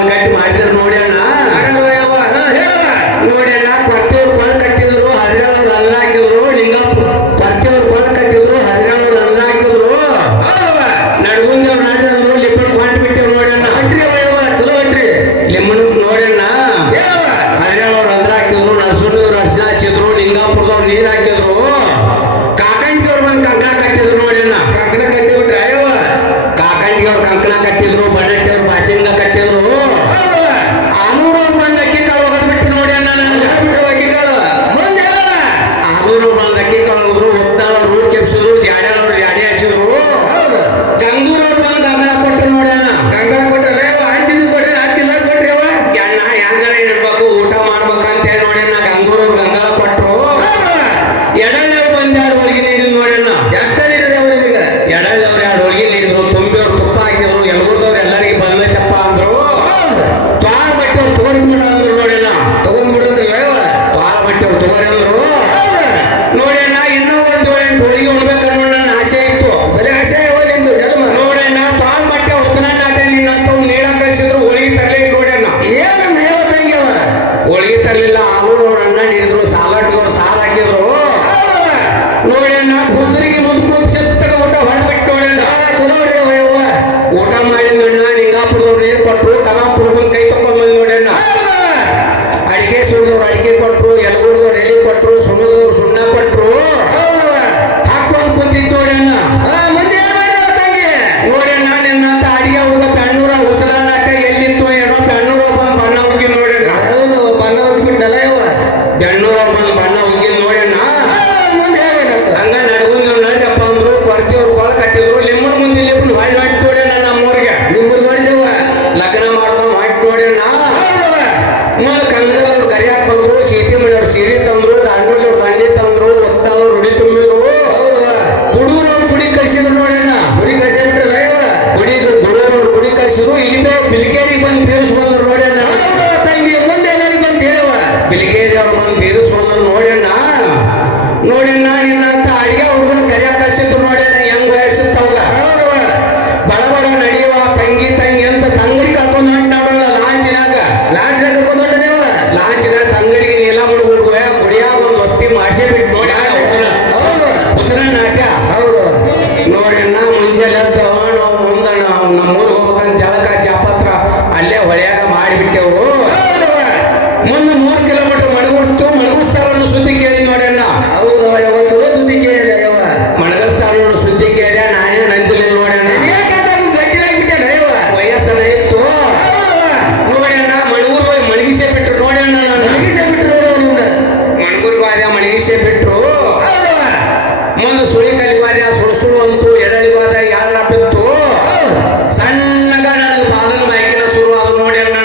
ಒಂದ್ ಗಟ್ಟಿ ಮಾಡಿದ್ರು ನೋಡಿ ಅಣ್ಣ. ನೋಡಿ ಅಣ್ಣ, ಕೊರ್ತಿಯವ್ರು ಕೊಂಡ್ ಕಟ್ಟಿದ್ರು, ಹರಿಯಾಣವ್ರು ಅಲ್ಲ ಹಾಕಿದ್ರು. ಲಿಂಗಪ್ಪ ಕೊರ್ತಿಯವ್ರು ಕೊಂಡ್ ಕಟ್ಟಿದ್ರು, ಹರಿಯಾಣವ್ರು ಅಲ್ಲ ಹಾಕಿದ್ರು. ನಡ್ಗುಂದವ್ರು ನಾಡಿದ್ರು, ಲಿಂಬನ್ ಕೊಂಡ್ ಬಿಟ್ಟಿವ್ರು ನೋಡಿ ಅಣ್ಣ. ಚಲೋ ಹೊಂಟ್ರಿ ಲಿಂಬನ್ ನೋಡಿ ಅಣ್ಣ. ಹರಿಯಾಣವ್ರು ಅದ್ರ ಹಾಕಿದ್ರು, ನರಸೂರದವ್ರು ಅರ್ಶನ ಹಚ್ಚಿದ್ರು, ಲಿಂಗಾಪುರದವ್ರು ನೀರ್ ಹಾಕಿದ್ರು. ಕಾಕಂಡಿಯವ್ರು ಬಂದು ಕಂಕಣ ಕಟ್ಟಿದ್ರು ನೋಡಿ ಅಣ್ಣ. ಕಂಕಣ ಕಟ್ಟಿಬಿಟ್ರೆ ಕಾಕಂಡಿಯವ್ರು ಕಂಕಣ ಕಟ್ಟಿದ್ರು, ಬಡಟ್ಟಿಯವ್ರು ಬಾಸಿಂದ ಕಟ್ಟಿದ್ರು. ಆನೂರವ್ರು ಬಂದು ಅಕ್ಕಿ ಕಾಳು ಹೋಗೋದ್ ಬಿಟ್ಟು ನೋಡಿ ಅಣ್ಣ. ಅಕ್ಕಿ ಕಾಳು ಆನೂರವ್ರು ಬಂದು ಅಕ್ಕಿ ಕಾಳು ಹೋದ್ರು, ಒತ್ತಾಳವ್ರು ರೂಟ್ ಕೆಪ್ಸಿದ್ರು, ಜಾಡ್ಯಾಳವ್ರು ಜಾಡಿ ಹಚ್ಚಿದ್ರು. ಗಂಗೂರವ್ರು ಬಂದು ಗಂಗಾಳ ಕೊಟ್ಟರು ನೋಡಿ ಅಣ್ಣ. ಗಂಗಾಳ ಕೊಟ್ಟರೆ ಹಂಚಿದ್ ಕೊಟ್ರೆ ಹಚ್ಚಿಲ್ಲ ಕೊಟ್ರಿ ಅವ ಎಣ್ಣ ಹೆಂಗಾರ ಇರ್ಬೇಕು, ಊಟ ಮಾಡ್ಬೇಕಂತ ಹೇಳಿ ನೋಡಿ ಅಣ್ಣ. ಗಂಗೂರವ್ರು ಗಂಗಾಳ ಕೊಟ್ಟರು. ಎಡಳ್ಳವ್ರು ಬಂದು ಎರಡು ಹೋಳಿಗೆ ನೀರಿದ್ರು ನೋಡಿ ಅಣ್ಣ. ಎಡ್ಡಲ್ಲಿದ್ರೆ ಅವ್ರಿಗೆ ಎಡಳ್ಳವ್ರು ಎರಡು ಹೋಳಿಗೆ ನೀರಿದ್ರು, ತುಂಬಿಯವ್ರು ತುಪ್ಪ ಹಾಕಿದ್ರು, ಯಲಗುರ್ದವ್ರು ಎಲ್ಲರಿಗೆ ಬಂದೈತಪ್ಪ ಅಂದ್ರು. ತ್ವಾಳ ಬಟ್ಟೆವ್ರು ತಗೊಂಡ್ಬಿಡ ಅಂದ್ರು ನೋಡಿ ಅಣ್ಣ. ತಗೊಂಡ್ಬಿಡೋದಿಲ್ಲ ತ್ವಾಳ ಬಟ್ಟೆವ್ರು ತಗೋರಿ ಅಂದ್ರು ನೋಡಿ ಅಣ್ಣ. ಇನ್ನೂ ಒಂದು 8 ಹೋಳಿಗೆ ಉಣ್ಬೇಕು ನೋಡೋಣ ಆಸೆ ಇತ್ತು. ಬರೀ ಆಸೆ ಹೋಗಿದ್ದು ಜನ್ಮ ನೋಡಿ ಅಣ್ಣ. ತ್ವಾಳ ಬಟ್ಟೆ ಹೊಸನ ನಾಟ ನಿನ್ನಂತವ್ ನೀಡ ಕಳಿಸಿದ್ರು, ಹೋಳಿಗೆ ತರಲಿ ನೋಡಿ ಅಣ್ಣ. ಏನನ್ನ ಹೇಳ್ತಂಗೆ ಅವ ಹೋಳಿಗೆ ತರಲಿಲ್ಲ. ಆನೂರವ್ರು ಅಣ್ಣ ನಿಂದ್ರು, ಸಾಲಾಟದವ್ರು ಸಾಲ ಹಾಕಿದ್ರು ನೋಡಿ ಅಣ್ಣ. ಕುಂದ್ರಿಗೆ ಮುಂದ್ಕೊಂಡು ಶಿಸ್ತಗ ಊಟ ಹೊರಬಿಟ್ಟು ನೋಡಿ ಅಣ್ಣ. ಚಲೋ ರೀ ಊಟ ಮಾಡಿದ ಅಣ್ಣ. ಲಿಂಗಾಪುರದವ್ರು ನೀರು ಕೊಟ್ಟರು, ಕಲಾಪುರದವ್ರು ಕೈ ತಕೊಂಡ್ ಬಂದು ನೋಡಿ ಅಣ್ಣ. ಅಡಿಗೆ ಸುಣ್ಣದವ್ರು ಅಡಿಗೆ ಕೊಟ್ಟರು, ಯಲಗೂರ್ದವ್ರು ಎಲೆ ಕೊಟ್ಟರು, ಸುಣ್ಣದವ್ರು ಸುಣ್ಣ ಕೊಟ್ಟರು. ಹಾಕೊಂಡು ಕುಂತಿದ್ದು ನೋಡಿ ಅಣ್ಣ. ನೋಡಿ ಅಣ್ಣ, ನಿನ್ನಂತ ಅಡಿಗೆ ಹುಡುಗ ಬೆಣ್ಣೂರ ಉಸಲ ನಾಟ ಎಲ್ಲಿತ್ತು ಏನೋ. ಬೆಣ್ಣೂರ ಬಂದು ಬಣ್ಣ ಹುಗ್ಗಿ ನೋಡಿ ಅಣ್ಣ. ಬಣ್ಣ ಹುಗ್ಗಿಬಿಟ್ಟಲ್ಲ ಬೆಣ್ಣೂರ ಬಂದು ಬಣ್ಣ ಹುಗ್ಗಿ ನೋಡಿ ಅಣ್ಣ. ಹಂಗ ನಡ್ಗುಂದ್ ನಡ್ರಪ್ಪ ಅಂದ್ರು. ಕೊರ್ತಿಯವ್ರು ಕೊಳ ಕಟ್ಟಿದ್ರು, ಲಿಂಬನ್ ಮುಂದೆ ಲಿಂಬನ್ ಹೊಳ್ ಮಾಡಿ ನೋಡಿ ಅಣ್ಣ. ನಮ್ಮೂರಿಗೆ ಲಿಂಬನ್ ನೋಡಿದೇವ ಲಗ್ನ ಮಾಡ್ಕೊಂಡು ಮಾಡಿ ನೋಡಿ ಅಣ್ಣ. ಮುಂದೆ ಕಂದವ್ರು ಕರಿಯಾಕ್ ಬಂದ್ರು, ಸೀಟಿ ಮನೆಯವ್ರು ಸೀರೆ ತಂದ್ರು, ದಾಂಡೋಳಿಯವ್ರು ದಂಡಿ ತಂದ್ರು, ಒತ್ತವ್ರು ರುಡಿ ತುಂಬಿದ್ರು. ಗುಡೂರವ್ರು ಗುಡಿ ಕಳಿಸಿದ್ರು ನೋಡಿ ಅಣ್ಣ. ಗುಡಿ ಕಳಿಸಿಬಿಟ್ರಲ್ಲ ಗುಡೂರವ್ರು ಗುಡಿ ಕಳಿಸಿದ್ರು. ಇಲ್ಲಿ ಬಿಲ್ಗೇರಿಗೆ ಬಂದು ಬೀರಿಸ್ಕೊಂಡ್ರು ನೋಡಿ ಅಣ್ಣ. ತಂಗಿ ಮುಂದೆ ಎಲ್ಲರಿಗೆ ಬಂದು ಹೇಳುವ ಬಿಲ್ಗೇರಿ ಅವ್ರು ಬಂದು ಬೀರಿಸ್ಕೊಂಡ್ರು ನೋಡಿ ಅಣ್ಣ. ನೋಡಿ ಅಣ್ಣ, ನಿನ್ನಂತ ಅಡಿಗೆ ಹುಡುಗನ ಕರಿಯಾಕ ಕಳಿಸಿದ್ರು ನೋಡಿ ಅಣ್ಣ. ಹೆಂಗ್ ವಯಸ್ಸಿತ್ತವಾಗ ಬಡ ಬಡ ನಡೆಯುವ ತಂಗಿ ತಂಗಿ ಅಂತ ತಂಗಡಿ ಕರ್ಕೊಂಡು ಹೊಂಟಾಡೋಣ. ಲಾಂಚಿನಾಗ ಕರ್ಕೊಂಡು ಹೊಂಟದೇವ. ಲಾಂಚಿನಾಗ ತಂಗಡಿಗೆ ನೀಲ ಮುಡುಗುಡುವ ಗುಡಿಯಾಗ ಒಂದು ವಸ್ತಿ ಮಾಡಿಸೇ ಬಿಟ್ಟು ನೋಡಿ ಹುಸನ ನಾಟ್ಯ. ನೋಡಿ ಅಣ್ಣ, ಮುಂಜಾನೆ ಎದ್ದು ನಾವು ಮುಂದಣ್ಣ ನಮ್ಮೂರಿಗೆ ಹೋಗ್ಬೇಕಂತ ಜಳಕ ಚಾಪತ್ರ ಅಲ್ಲೇ ಹೊಳೆಯಾಗ ಮಾಡಿಬಿಟ್ಟೆವು. ಮುಂದೆ 3 ಕಿಲೋಮೀಟರ್ ಮಡಗುಟ್ಟು ಮಡಗಿಸ್ತಾರನ್ನು ಸುದ್ದಿ ಕೇಳಿ ನೋಡಿ ಅಣ್ಣ. ಹೌದು ಚಲೋ ಸುದ್ದಿ ಕೇಳಿಲ್ಲ ಯವ. ಮಡಗಿಸ್ತಾರ ಸುದ್ದಿ ಕೇಳಿದ ನಾನೇ ನಂಜಲಿಲ್ಲ ನೋಡಿ ಅಣ್ಣ. ಗಟ್ಟಿಲಾಗ್ಬಿಟ್ಟೆ ವಯಸ್ಸನ ಇತ್ತು ನೋಡಿ ಅಣ್ಣ. ಮಣಗೂರ್ ಹೋಗಿ ಮಣಗಿಸೇ ಬಿಟ್ರು ನೋಡಿ ಅಣ್ಣ. ಮಣಗಿಸೇ ಬಿಟ್ರು ನೋಡಿ ಮಣಗೂರ್ ಬಾದ್ಯ ಮಣಗಿಸೇ ಬಿಟ್ರು. ಮುಂದೆ ಸುಳಿ ಕಲಿವಾದ್ಯ ಸುಳು ಅಂತು, ಎಡಳಿವಾದ ಯಾರ ಬಿತ್ತು. ಸಣ್ಣಗ ನನಗೆ ಬಾದನ ಬೈಕಿನ ಶುರು ಅದು ನೋಡಿ ಅಣ್ಣ.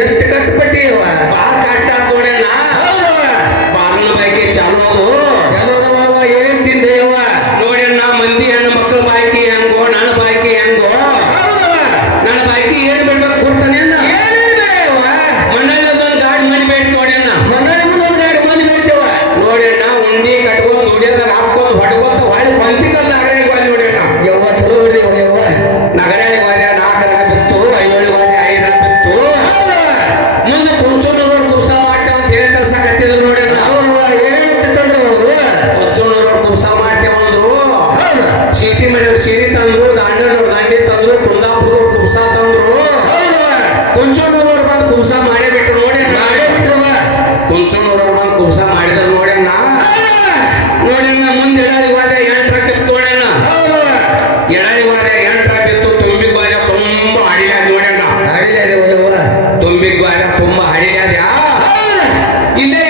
ಎಷ್ಟು ಕಟ್ಟುಪಟ್ಟಿ ಬಾಳ ಕಟ್ಟ ನೋಡಿ ಅಣ್ಣ. ಬಾದನ ಬೈಕಿ ಚಾಲು ಅದು ಏನ್ ತಿಂದೇವ ನೋಡಿ ಅಣ್ಣ. ಮಂದಿ ಹೆಣ್ಣು ಮಕ್ಕಳ ಬಾಯ್ಕಿ ಹೆಂಗೋ, ನನ್ನ ಬಾಯ್ಕಿ ಹೆಂಗೋ. ನನ್ನ ಬಾಯ್ಕಿ ಏನ್ ಬಿಡ್ಬೇಕು ಕೊಡ್ತಾನೆ ಅಣ್ಣ. ಮಣ್ಣಲ್ಲಿ ಒಂದೊಂದು ಗಾಡಿ ಮನೆ ಬೇಟ್ ನೋಡಿ ಅಣ್ಣ. ಮಣ್ಣಲ್ಲಿ ಮುಂದೊಂದು ಗಾಡಿ ಮನೆ ಬೇಡ್ತೇವ ನೋಡಿ ಅಣ್ಣ. ಉಂಡಿ ಕಟ್ಕೊಂಡು ದುಡಿಯೋದಾಗ ಹಾಕೊಂಡು ಹೊಡ್ಕೊಂತ ಹೊಳೆ ಪಂಚಿಕಲ್ ನಗರಕ್ಕೆ ಬಂದು ನೋಡಿ ಅಣ್ಣ. ಯವ್ವ ಚಲೋ ಹೊಡ್ರಿ ಯವ್ವ. ನಗರಕ್ಕೆ ಬಂದ 4 ರಗ ಬಿತ್ತು, 5 ಬಂದ 5 ರಗ ಬಿತ್ತು. ಮುಂದೆ ಕುಂಚೂನವ್ರು ಕುಸ ಮಾಡ್ತೇವೆ ಅಂತ ಹೇಳಿ ಕೆಲಸ ಕತ್ತಿದ್ರು ನೋಡಿ ಅಣ್ಣ. ಏನಂತಂದ್ರೆ ಅವರು ಕುಂಚೂನವ್ರು ಕುಸ ಮಾಡ್ತೇವೆ ಅಂದ್ರು. ಸೀಟಿ ಮನೆಯವ್ರು ಸೀರೆ ತಂದ್ರು, ದಾಂಡೋಳವ್ರು ದಂಡಿ ತಂದ್ರು, ಕುಂದಾಪುರವ್ರು ಕುಸ ತಂದ್ರು. ಕುಂಚೂನವ್ರು ಬಂದು ಕುಸ ಮಾಡೇ ಬಿಟ್ರು ನೋಡಿ ಅಣ್ಣ. ಮಾಡೇ ಬಿಟ್ರವ ಕುಂಚೂನವ್ರು ಬಂದು ಕುಸ ಮಾಡಿದ್ರು ನೋಡಿ ಅಣ್ಣ. ನೋಡಿ ಅಣ್ಣ, ಮುಂದೆ ಎಡಳಿವಾದ 8 ರಗ ಬಿತ್ತು ನೋಡಿ ಅಣ್ಣ. ಎಡಳಿವಾದ 8 ರಗ ಬಿತ್ತು. ತುಂಬಿಗ್ ಬಾಯ ತುಂಬಾ ಹಡಿಲಾದ ನೋಡಿ ಅಣ್ಣ. ಹಡಿಲಾದ ತುಂಬಿಗ್ ಬಾಯ ತುಂಬಾ ಹಡಿಲಾದ. ಇಲ್ಲೇ